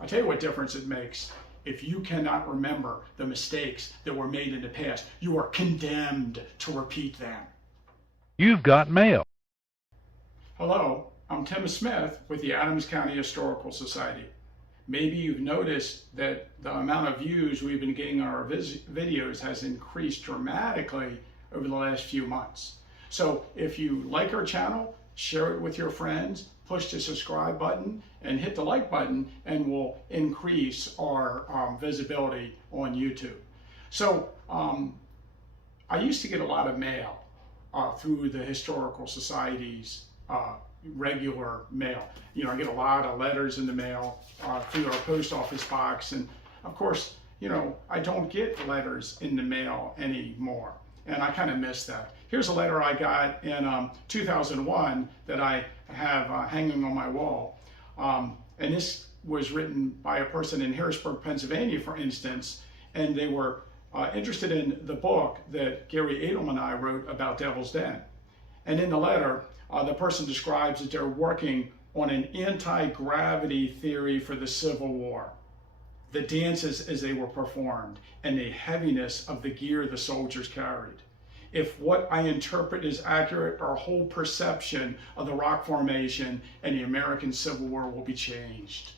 I'll tell you what difference it makes. If you cannot remember the mistakes that were made in the past, you are condemned to repeat them. You've got mail. Hello, I'm Tim Smith with the Adams County Historical Society. Maybe you've noticed that the amount of views we've been getting on our videos has increased dramatically over the last few months. So if you like our channel, share it with your friends, push the subscribe button and hit the like button, and we'll increase our visibility on YouTube. So I used to get a lot of mail through the Historical Society's regular mail. You know, I get a lot of letters in the mail through our post office box, and of course, you know, I don't get letters in the mail anymore, and I kind of miss that. Here's a letter I got in 2001 that I have hanging on my wall, and this was written by a person in Harrisburg, Pennsylvania, for instance, and they were interested in the book that Gary Edelman and I wrote about Devil's Den. And in the letter, the person describes that they're working on an anti-gravity theory for the Civil War, the dances as they were performed, and the heaviness of the gear the soldiers carried. If what I interpret is accurate, our whole perception of the rock formation and the American Civil War will be changed.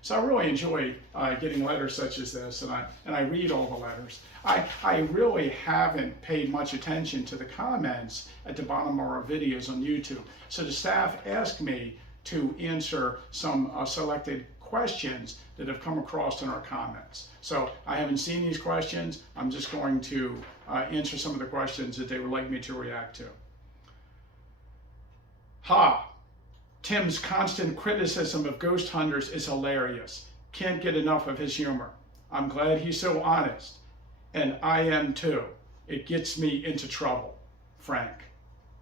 So I really enjoy getting letters such as this, and I read all the letters. I really haven't paid much attention to the comments at the bottom of our videos on YouTube. So the staff asked me to answer some selected questions that have come across in our comments. So I haven't seen these questions. I'm just going to answer some of the questions that they would like me to react to. Tim's constant criticism of ghost hunters is hilarious. Can't get enough of his humor. I'm glad he's so honest. And I am too. It gets me into trouble. Frank.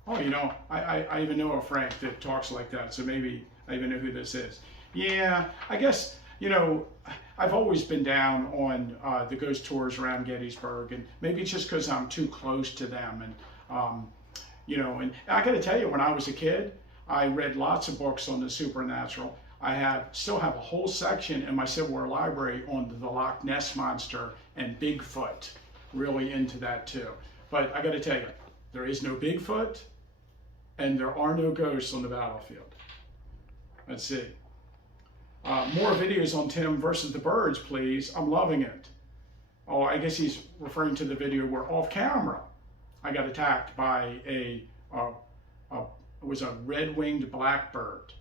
Oh, you know, I even know a Frank that talks like that, so maybe I even know who this is. Yeah, I guess, you know, I've always been down on the ghost tours around Gettysburg, and maybe it's just because I'm too close to them. And, you know, and I got to tell you, when I was a kid, I read lots of books on the supernatural. I still have a whole section in my Civil War library on the Loch Ness Monster and Bigfoot. Really into that too. But I got to tell you, there is no Bigfoot and there are no ghosts on the battlefield. Let's see. More videos on Tim versus the birds, please. I'm loving it. Oh, I guess he's referring to the video where off camera I got attacked by it was a red-winged blackbird.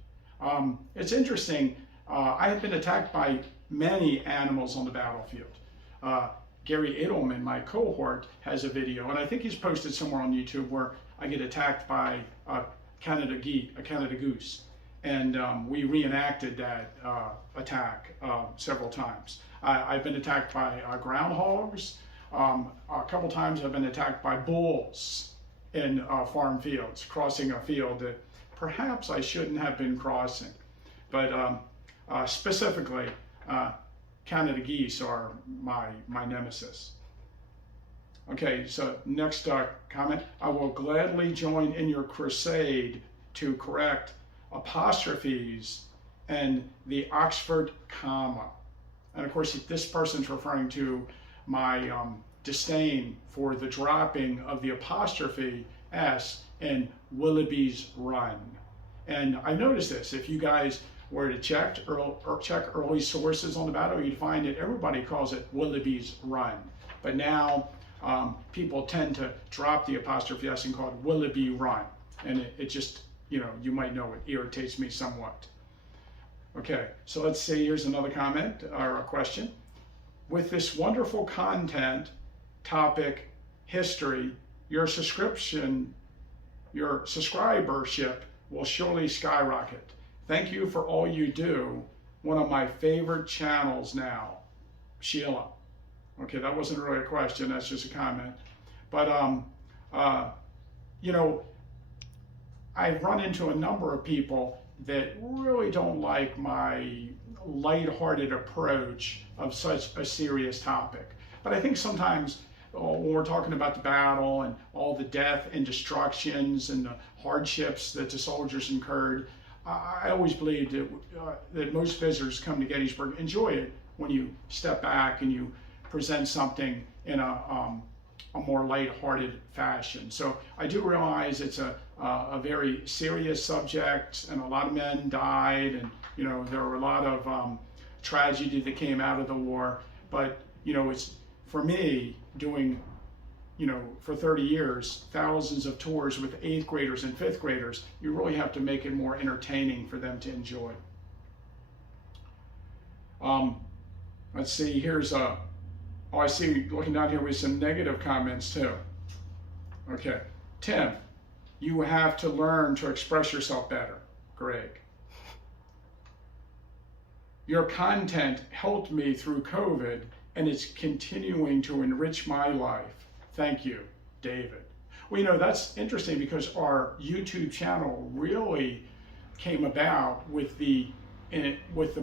It's interesting. I have been attacked by many animals on the battlefield. Gary Edelman, my cohort, has a video, and I think he's posted somewhere on YouTube, where I get attacked by a Canada goose. And we reenacted that attack several times. I've been attacked by groundhogs. A couple times I've been attacked by bulls in farm fields, crossing a field that perhaps I shouldn't have been crossing. But specifically, Canada geese are my nemesis. Okay, so next comment. I will gladly join in your crusade to correct apostrophes and the Oxford comma. And of course, this person's referring to my disdain for the dropping of the apostrophe S in Willoughby's Run. And I noticed this. If you guys were to check early sources on the battle, you'd find that everybody calls it Willoughby's Run. But now people tend to drop the apostrophe S and call it Willoughby Run. And it just, you know, you might know it irritates me somewhat. Okay, so let's see, here's another comment or a question. With this wonderful content, topic, history, your subscribership will surely skyrocket. Thank you for all you do. One of my favorite channels now, Sheila. Okay, that wasn't really a question, that's just a comment. But, you know, I've run into a number of people that really don't like my lighthearted approach of such a serious topic. But I think sometimes when we're talking about the battle and all the death and destructions and the hardships that the soldiers incurred, I always believed that most visitors come to Gettysburg enjoy it when you step back and you present something in a more lighthearted fashion. So I do realize it's a very serious subject, and a lot of men died, and there were a lot of tragedy that came out of the war. But it's, for me, doing for 30 years, thousands of tours with 8th graders and 5th graders, you really have to make it more entertaining for them to enjoy. Let's see, here's oh, I see, looking down here with some negative comments too. Okay, Tim, you have to learn to express yourself better. Greg. Your content helped me through COVID, and it's continuing to enrich my life. Thank you, David. Well, that's interesting, because our YouTube channel really came about with the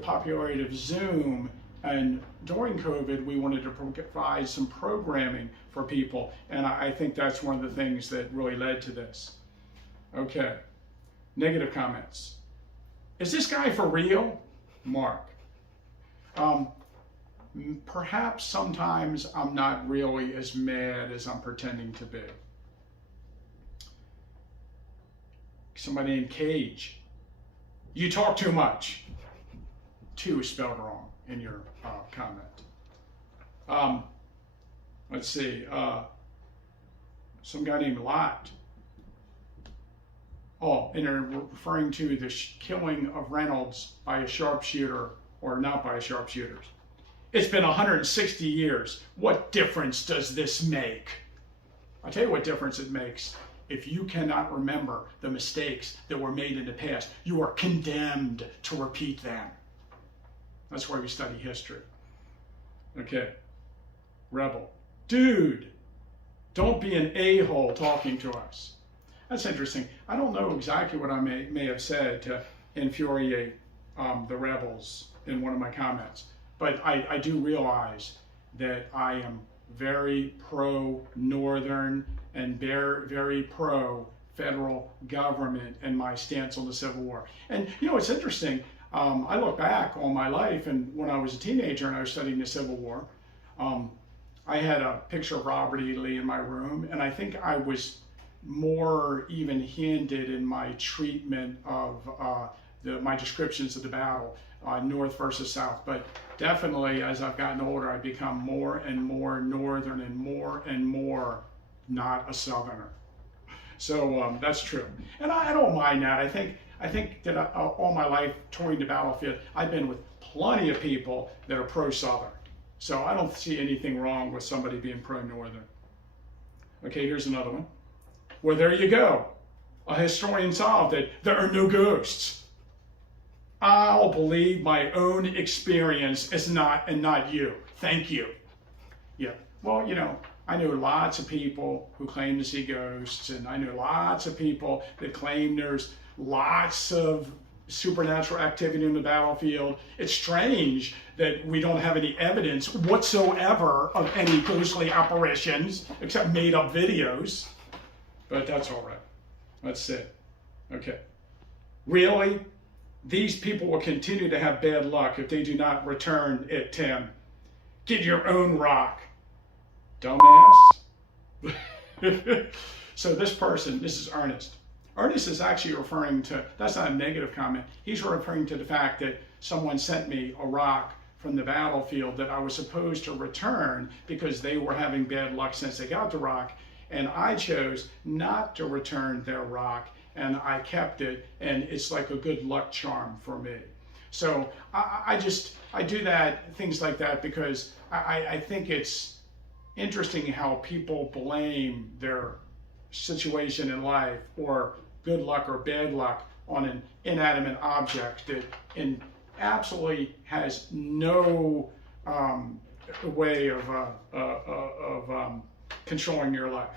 popularity of Zoom, and during COVID, we wanted to provide some programming for people, and I think that's one of the things that really led to this. Okay, negative comments. Is this guy for real? Mark. Perhaps sometimes I'm not really as mad as I'm pretending to be. Somebody named Cage. You talk too much. 2 is spelled wrong in your comment. Let's see. Some guy named Lot. Oh, and they're referring to the killing of Reynolds by a sharpshooter, or not by a sharpshooter. It's been 160 years. What difference does this make? I'll tell you what difference it makes. If you cannot remember the mistakes that were made in the past, you are condemned to repeat them. That's why we study history. Okay. Rebel. Dude, don't be an a-hole talking to us. That's interesting. I don't know exactly what I may have said to infuriate the rebels in one of my comments. But I do realize that I am very pro-Northern and very pro-federal government in my stance on the Civil War. And it's interesting. I look back on my life, and when I was a teenager and I was studying the Civil War, I had a picture of Robert E. Lee in my room, and I think I was more even-handed in my treatment of my descriptions of the battle. North versus South, but definitely as I've gotten older, I've become more and more Northern and more not a Southerner. So that's true, and I don't mind that. I think that all my life touring the battlefield, I've been with plenty of people that are pro-Southern. So I don't see anything wrong with somebody being pro-Northern. Okay, here's another one. Well, there you go. A historian solved it. There are no ghosts. I'll believe my own experience and not you. Thank you. Yeah. Well, I know lots of people who claim to see ghosts, and I know lots of people that claim there's lots of supernatural activity in the battlefield. It's strange that we don't have any evidence whatsoever of any ghostly apparitions, except made-up videos. But that's all right. That's it. Okay. Really? These people will continue to have bad luck if they do not return it, Tim. Get your own rock, dumbass. So this person, this is Ernest. Ernest is actually referring to, that's not a negative comment, he's referring to the fact that someone sent me a rock from the battlefield that I was supposed to return because they were having bad luck since they got the rock, and I chose not to return their rock, and I kept it, and it's like a good luck charm for me. So I do that, things like that, because I think it's interesting how people blame their situation in life or good luck or bad luck on an inanimate object that absolutely has no way of controlling your life.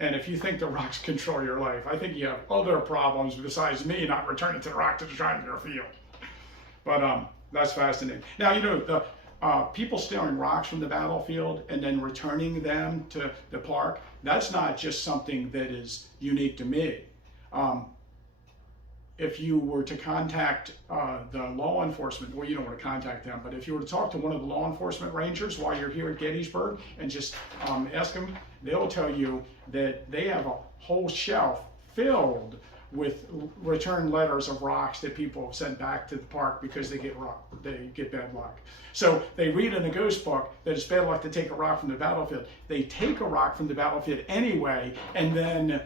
And if you think the rocks control your life, I think you have other problems besides me not returning to the rock to destroy your field. But that's fascinating. Now, the people stealing rocks from the battlefield and then returning them to the park, that's not just something that is unique to me. if you were to contact the law enforcement, well, you don't want to contact them, but if you were to talk to one of the law enforcement rangers while you're here at Gettysburg and just ask them, they'll tell you that they have a whole shelf filled with return letters of rocks that people have sent back to the park because they get bad luck. So they read in the ghost book that it's bad luck to take a rock from the battlefield. They take a rock from the battlefield anyway, and then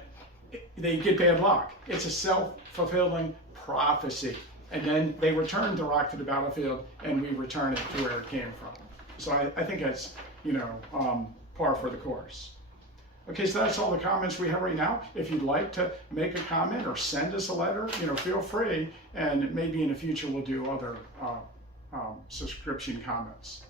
they get bad luck. It's a self-fulfilling prophecy. And then they return the rock to the battlefield, and we return it to where it came from. So I think that's, par for the course. Okay, so that's all the comments we have right now. If you'd like to make a comment or send us a letter, feel free, and maybe in the future we'll do other subscription comments.